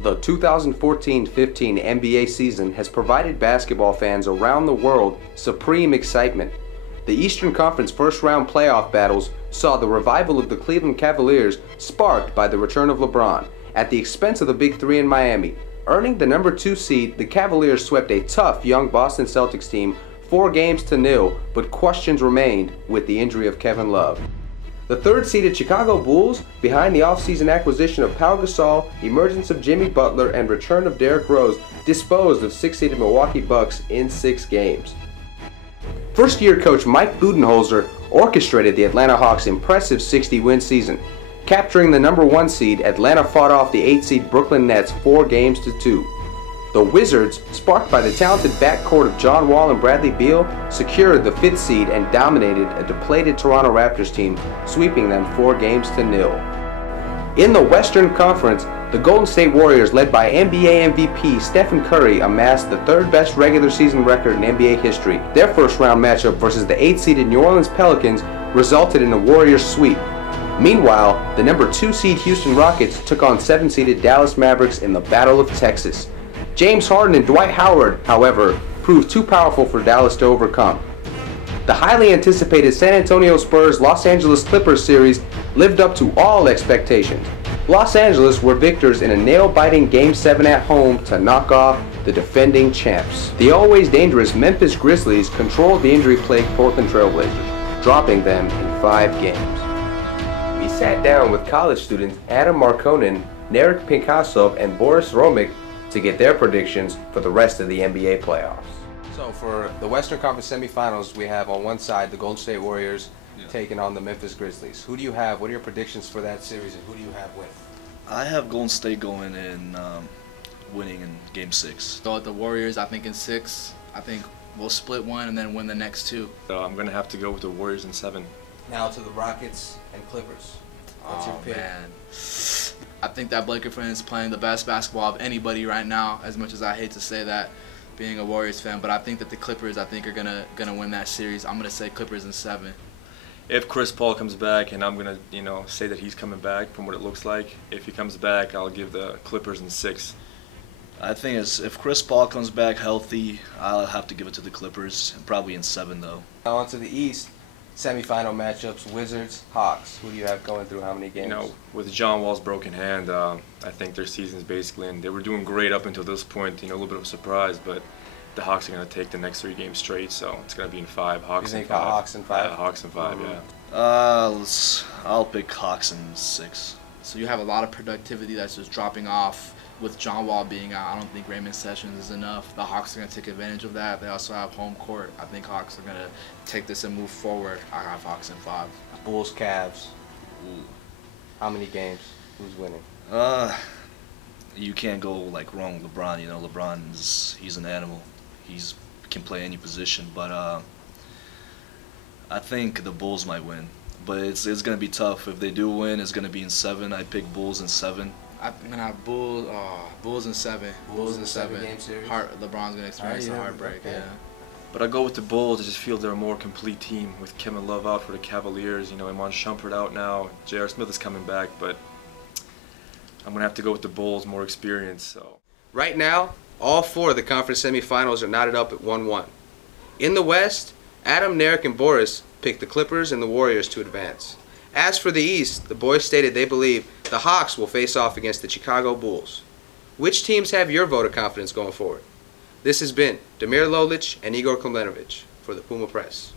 The 2014-15 NBA season has provided basketball fans around the world supreme excitement. The Eastern Conference first-round playoff battles saw the revival of the Cleveland Cavaliers sparked by the return of LeBron at the expense of the Big Three in Miami. Earning the number 2 seed, the Cavaliers swept a tough young Boston Celtics team 4-0, but questions remained with the injury of Kevin Love. The third-seeded Chicago Bulls, behind the offseason acquisition of Pau Gasol, emergence of Jimmy Butler, and return of Derrick Rose, disposed of 6-seeded Milwaukee Bucks in 6 games. First-year coach Mike Budenholzer orchestrated the Atlanta Hawks' impressive 60-win season. Capturing the number 1 seed, Atlanta fought off the 8-seed Brooklyn Nets 4-2. The Wizards, sparked by the talented backcourt of John Wall and Bradley Beal, secured the 5th seed and dominated a depleted Toronto Raptors team, sweeping them 4-0. In the Western Conference, the Golden State Warriors, led by NBA MVP Stephen Curry, amassed the 3rd best regular season record in NBA history. Their first-round matchup versus the 8th-seeded New Orleans Pelicans resulted in a Warriors sweep. Meanwhile, the number 2 seed Houston Rockets took on 7-seeded Dallas Mavericks in the Battle of Texas. James Harden and Dwight Howard, however, proved too powerful for Dallas to overcome. The highly anticipated San Antonio Spurs-Los Angeles Clippers series lived up to all expectations. Los Angeles were victors in a nail-biting Game 7 at home to knock off the defending champs. The always dangerous Memphis Grizzlies controlled the injury-plagued Portland Trail Blazers, dropping them in 5 games. We sat down with college students Adam Makonnen, Nerik Pinkhasov, and Boris Romic to get their predictions for the rest of the NBA playoffs. So for the Western Conference semifinals, we have on one side the Golden State Warriors taking on the Memphis Grizzlies. Who do you have? What are your predictions for that series, and who do you have win? I have Golden State going in, winning in Game 6. So the Warriors, I think in 6. I think we'll split one and then win the next 2. I'm going to have to go with the Warriors in 7. Now to the Rockets and Clippers. What's your pick? Man. I think that Blake Griffin is playing the best basketball of anybody right now, as much as I hate to say that being a Warriors fan, but I think that the Clippers are gonna win that series. I'm gonna say Clippers in 7. If Chris Paul comes back, and I'm going to say that he's coming back from what it looks like, if he comes back, I'll give the Clippers in 6. I think if Chris Paul comes back healthy, I'll have to give it to the Clippers, probably in 7 though. Now on to the East. Semi-final matchups, Wizards, Hawks. Who do you have going through how many games? With John Wall's broken hand, I think their season's basically, and they were doing great up until this point, a little bit of a surprise, but the Hawks are going to take the next 3 games straight, so it's going to be in 5. Hawks in 5. Hawks in 5? Yeah, Hawks in 5, yeah. I'll pick Hawks in 6. So you have a lot of productivity that's just dropping off with John Wall being out. I don't think Raymond Sessions is enough. The Hawks are going to take advantage of that. They also have home court. I think Hawks are going to take this and move forward. I have Hawks in 5. Bulls, Cavs. How many games? Who's winning? You can't go wrong with LeBron. He's an animal. He can play any position, but I think the Bulls might win. But it's going to be tough. If they do win, it's going to be in 7. I pick Bulls in 7. I'm gonna have Bulls in 7. Bulls in 7. Game series. LeBron's gonna experience a heartbreak. Okay. Yeah. But I go with the Bulls. I just feel they're a more complete team with Kevin Love out for the Cavaliers. Iman Shumpert out now. J.R. Smith is coming back, but I'm gonna have to go with the Bulls, more experience. So right now, all 4 of the conference semifinals are knotted up at 1-1. In the West, Adam, Nerik, and Boris picked the Clippers and the Warriors to advance. As for the East, the boys stated they believe the Hawks will face off against the Chicago Bulls. Which teams have your vote of confidence going forward? This has been Damir, Lolic, and Igor Komlenovic for the Puma Press.